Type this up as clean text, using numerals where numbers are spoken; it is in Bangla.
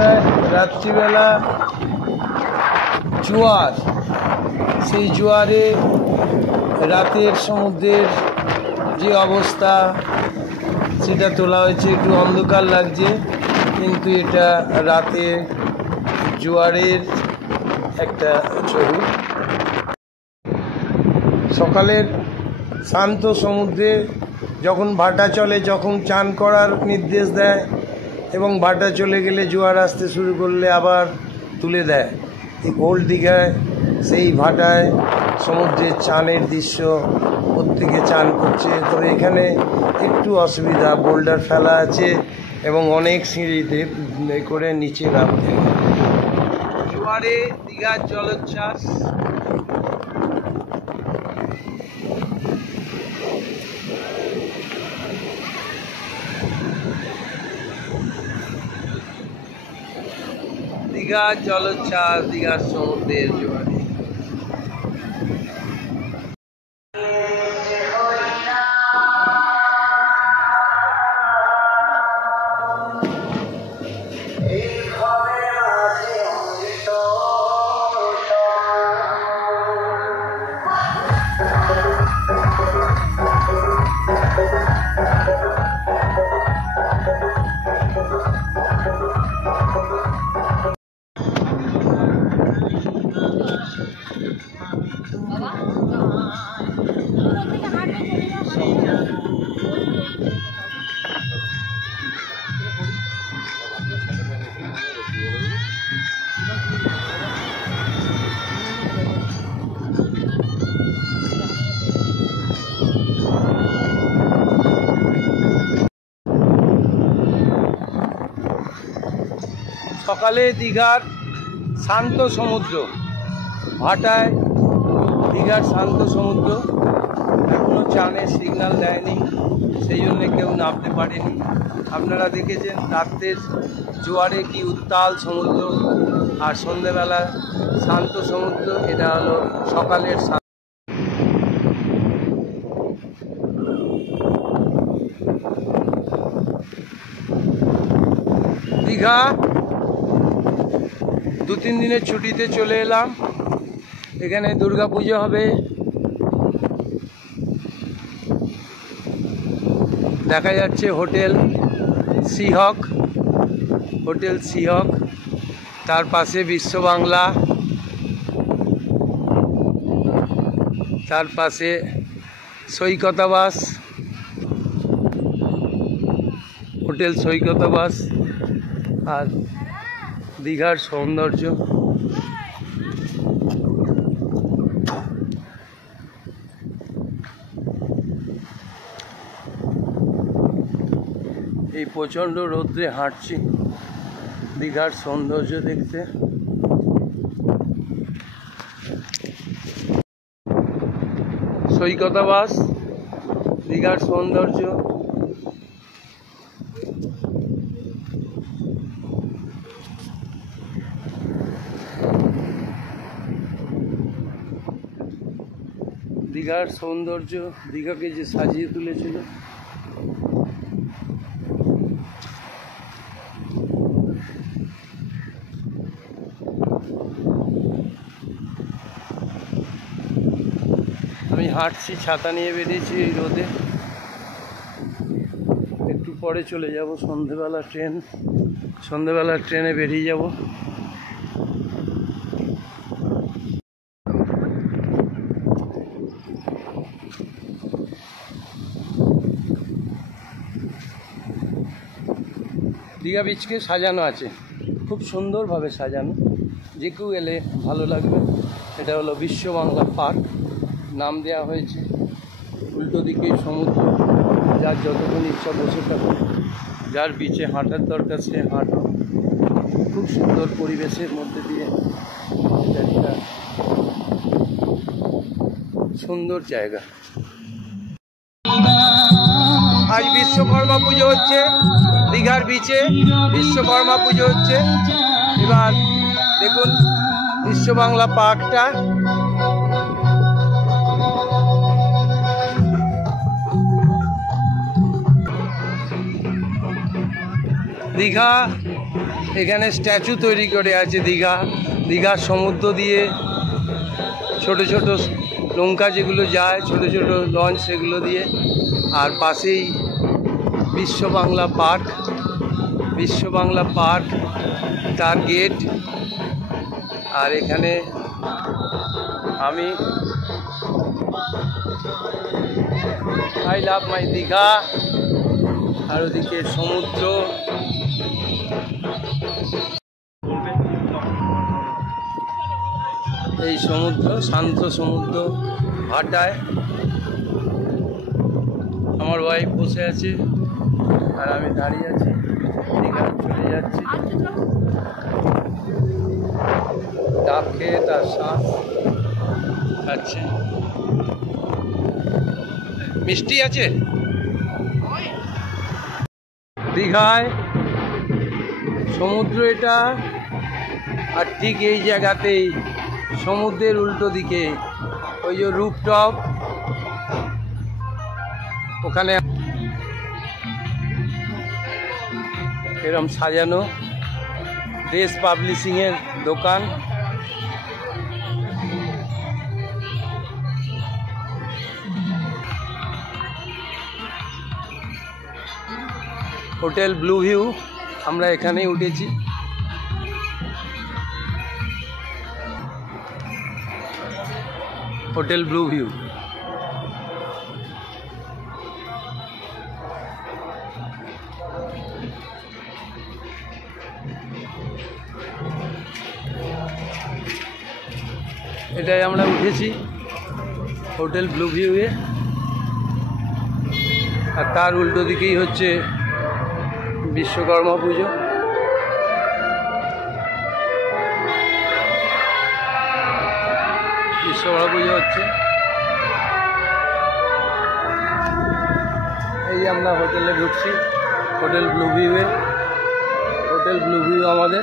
দীঘায় রাত্রিবেলা জোয়ার, সেই জোয়ারে রাতের সমুদ্রের যে অবস্থা সেটা তোলা হয়েছে। একটু অন্ধকার লাগছে, কিন্তু এটা রাতে জোয়ারের একটা ছবি। সকালের শান্ত সমুদ্রে যখন ভাটা চলে, যখন চান করার নির্দেশ দেয় এবং ভাটা চলে গেলে জোয়ার আসতে শুরু করলে আবার তুলে দেয়। এই ওল্ড দীঘায় সেই ভাটায় সমুদ্রের চানের দৃশ্য, প্রত্যেকে চান করছে। তবে এখানে একটু অসুবিধা, বোল্ডার ফেলা আছে এবং অনেক সিঁড়িতে করে নিচে নামতে হয়। জোয়ারে দীঘার জলোচ্ছ্বাস। দীঘার জলোচ্ছ্বাস, দীঘার সমুদ্রের জোয়ারে। সকালে দীঘার শান্ত সমুদ্র, ভাটায় দীঘার শান্ত সমুদ্র। এখনও চানের সিগন্যাল দেয়নি, সেই জন্যে কেউ নামতে পারেনি। আপনারা দেখেছেন রাত্রের জোয়ারে কি উত্তাল সমুদ্র, আর সন্ধ্যেবেলা শান্ত সমুদ্র। এটা হলো সকালের দীঘা। 2-3 দিনের ছুটিতে চলে এলাম। এখানে দুর্গা পুজো হবে, দেখা যাচ্ছে হোটেল সিহক, হোটেল সিহক, তার পাশে বিশ্ব বাংলা, তার পাশে সৈকতাবাস, হোটেল সৈকতাবাস। আর দীঘার সৌন্দর্য, এই প্রচণ্ড রৌদ্রে হাঁটছি দীঘার সৌন্দর্য দেখতে। সৈকতাবাস, দীঘার সৌন্দর্য। দীঘার সৌন্দর্য দীঘাকে যে সাজিয়ে তুলেছিল। আমি হাঁটছি, ছাতা নিয়ে বেরিয়েছি এই রোদে। একটু পরে চলে যাব সন্ধেবেলার ট্রেনে বেরিয়ে যাব। দীঘা বিচকে সাজানো আছে, খুব সুন্দরভাবে সাজানো, যে কেউ এলে ভালো লাগবে। এটা হলো বিশ্ব বাংলা পার্ক নাম দেওয়া হয়েছে। উল্টো দিকে সমুদ্র, যার যতক্ষণ ইচ্ছা বসে থাকুন, যার বিচে হাঁটার দরকার সে হাঁটো। খুব সুন্দর পরিবেশের মধ্যে দিয়ে একটা সুন্দর জায়গা। আজ বিশ্বকর্মা পুজো হচ্ছে দীঘার বিচে, বিশ্বকর্মা পুজো হচ্ছে। এবার দেখুন বিশ্ব বাংলা পার্কটা। দীঘা এখানে স্ট্যাচু তৈরি করে আছে। দীঘার সমুদ্র দিয়ে ছোট ছোট নৌকা যেগুলো যায়, ছোট ছোট লঞ্চ, সেগুলো দিয়ে। আর পাশেই বিশ্ব বাংলা পার্ক তার গেট। আর এখানে আমি আই লাভ মাই দীঘা। আর ওদিকে সমুদ্র। এই সমুদ্র, শান্ত সমুদ্র ভাটায় আমার ওয়াইফ বসে আছে আর আমি দাঁড়িয়ে আছি। দীঘা চলে যাচ্ছি। ডাব খেয়ে তার শ্বাস খাচ্ছে। মিষ্টি আছে দীঘায়, সমুদ্র এটা। আর ঠিক এই জায়গাতেই সমুদ্রের উল্টো দিকে ওই যে রুফটপ, ওখানে এরম সাজানো দেশ পাবলিশিংয়ের দোকান। হোটেল ব্লু ভিউ, আমরা এখানেই উঠেছি। Hotel Blue view. এটাই আমরা উঠেছি, হোটেল ব্লু ভিউয়ে। আর তার উল্টো দিকেই হচ্ছে বিশ্বকর্মা পুজো। বিশ্বকর্মা পুজো হচ্ছে। এই আমরা হোটেলে ঢুকছি, হোটেল ব্লু ভিউয়ে। হোটেল ব্লু ভিউ আমাদের।